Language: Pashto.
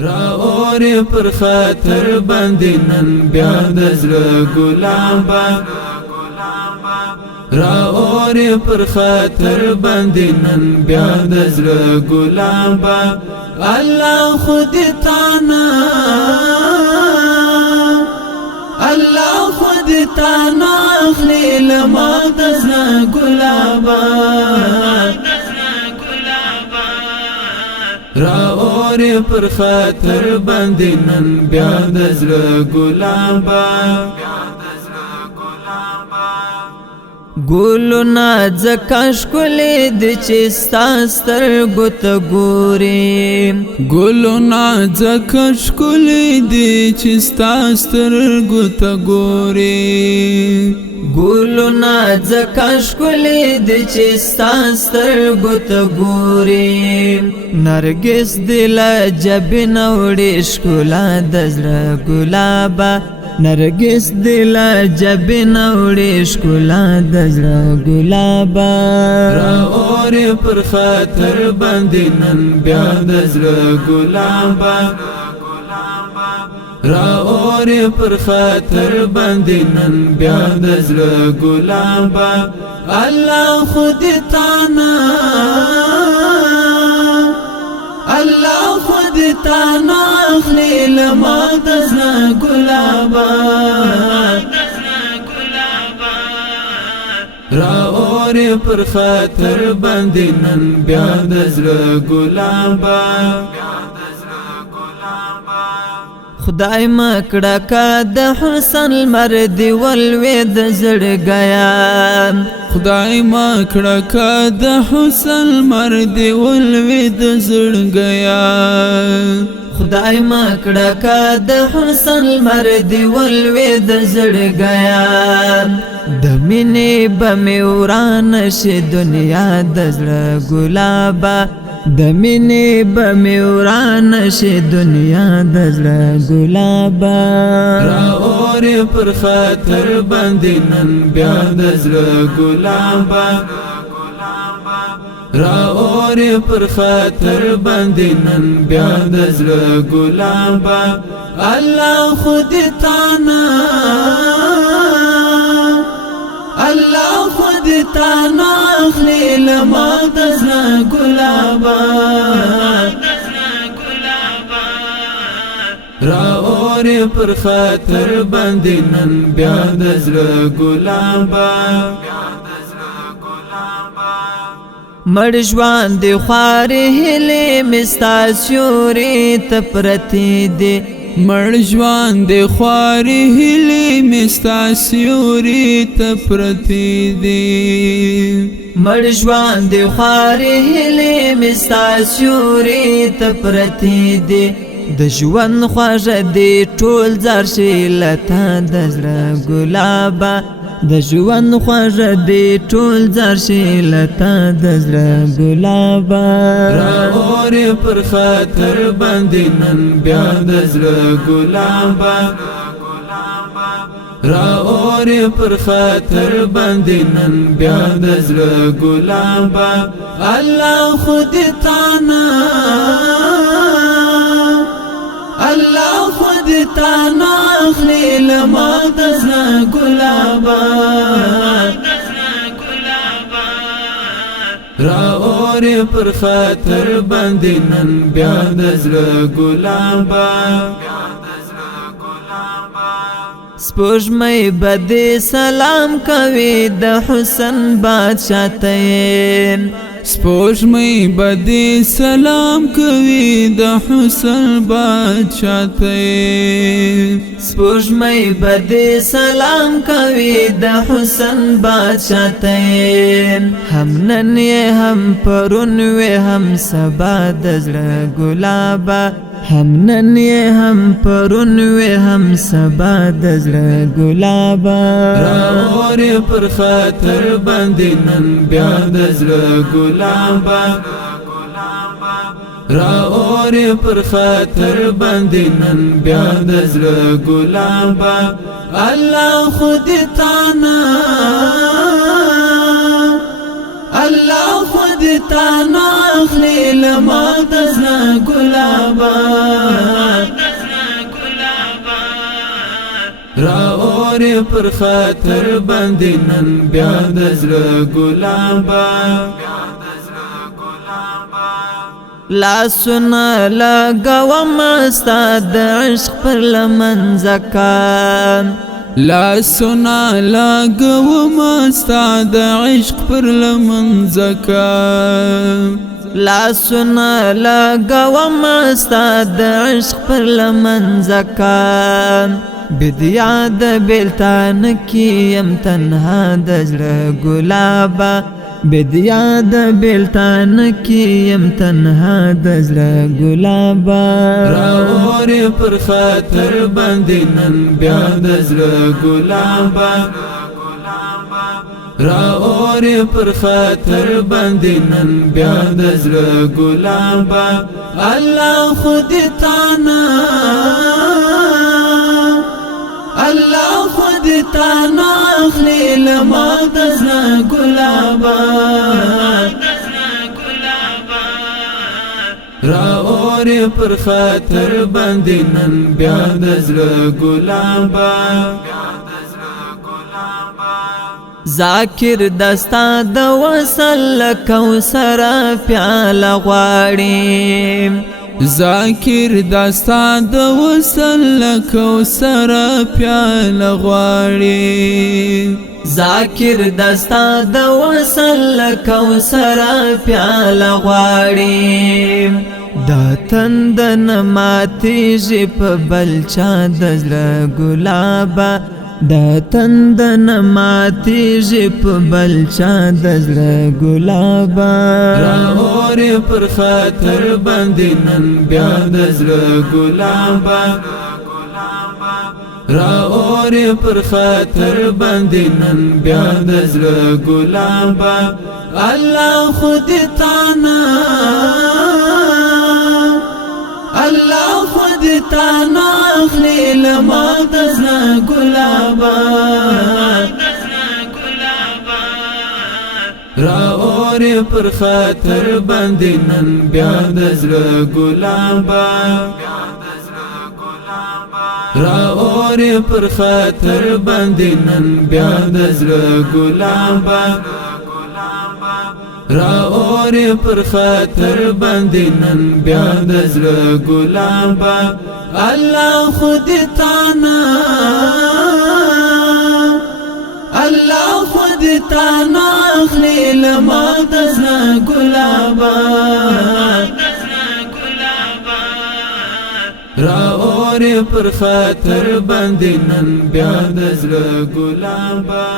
راوري پر خاطر باندې نن بیا د زړه ګلابا راوري پر خاطر باندې نن بیا د زړه ګلابا الله خود تانا الله خود تانا اخلي لما د زړه ګلابا راوري پر خاطر باندې نن بیا د زړه ګلابا ګلونه ځکه ښکلي دي چې ستا سترګو ته ګوري ګلونه ځکه ښکلي دي چې ستا سترګو ته ګوري ګلونه ځکه ښکلي دي چې ستا سترګو ته ګوري نرګس دې له جبې نه وړې ښکلا د زړه ګلابه نرګس دې له جبې نه وړې ښکلا د زړه ګلابه راوري پر خاطر باندې نن بیا د زړه ګلابه راوري پر خاطر باندې نن بیا د زړه ګلابا الله خود تانا الله خود تانا اخلي لما د زړه ګلابا راوري پر خاطر باندې نن بیا د زړه ګلابا خدای مکړه کا د حسن مرد ولوي د زړګیا خدای مکړه کا د حسن مرد ولوي د زړګیا خدای مکړه کا د حسن مرد ولوي د زړګیا د مینې بمې وران شي دنیا د زړه ګلابا د مینې بمې وران شي دنیا د زړه ګلابا راوري پر خاطر باندې نن بیا د زړه ګلابا راوري پر خاطر باندې نن بیا د زړه ګلابا الله خود تانا الله خود تانا اخلي لما د زړه ګلابا راوري پر خاطر باندې نن بیا د زړه ګلابا مړ ژوند دی خوارې هیلې مې ستا سیوري ته پرتې دي مړ ژوند دی خوارې هیلې مې ستا سیوري ته پرتې دي مړ ژوند دی خوارې هیلې مې ستا سیوري ته پرتې دي د ژوند خواږه دی ټول زار شي له تا د زړه ګلابه د ژوند خواږه دی ټول زار شي له تا د زړه ګلابه راوري پر خاطر باندې نن بیا د زړه ګلابه راوري پر خاطر باندې نن بیا د زړه ګلابه الله خود تانا الله خود تانا اخلي لما د زړه ګلابا راوري پر خاطر باندې نن بیا د زړه ګلابا سپوږمۍ به دې سلام کوي د حسن بادشاه ته سپوږمۍ به دې سلام کوي د حسن بادشاه ته سپوږمۍ به دې سلام کوي د حسن بادشاه ته هم نن یې هم پرون وې هم سبا د زړه ګلابه هم نن یې هم پرون وې هم سبا د زړه ګلابه راوري پر خاطر باندې نن بیا د زړه ګلابه راوري پر خاطر باندې نن بیا د زړه ګلابه الله خود تانا الله خود تانا اخلي لما د زړه ګلابه اورې پر خاطر باندې نن بیا د زړه ګلابا لاسونه لګوم ستا د عشق پر لمن زکام لاسونه لګوم ستا د عشق پر لمن زکام لاسونه لګوم ستا د عشق پر لمن زکام بدیا د بیلتان کی یم تنها د زړه ګلابا بدیا د بیلتان کی یم تنها د زړه ګلابا راورې پر خاطر باندې نن بیا د زړه ګلابا راورې پر خاطر باندې نن بیا د زړه ګلابا الله خود تانا الله خود تانا اخلي لما د زړه ګلابا راورې پر خاطر باندې نن بیا د زړه ګلابا ذاکر دستا د وصل کوثر پیاله غواړي ذاکر دستا د وصل کوثر پیاله غواړي ذاکر دستا د وصل کوثر پیاله غواړي دا تندن ماتیږي په بلچا د زړه ګلابا دا تندن ماتیږي په بلچا د زړه ګلابا راورې پر خاطر باندې نن بیا د زړه ګلابا راورې پر خاطر باندې نن بیا د زړه ګلابا الله خود تانا الله خود تانا اخلي لما د زړه ګلابا راورې پر خاطر باندې نن بیا د زړه ګلابا راورې پر خاطر باندې نن بیا د زړه ګلابا راورې پر خاطر باندې نن بیا د زړه ګلابا الله خود تانا الله خود تانا اخلي لما د زړه ګلابا راورې پر خاطر باندې نن بیا د زړه ګلابا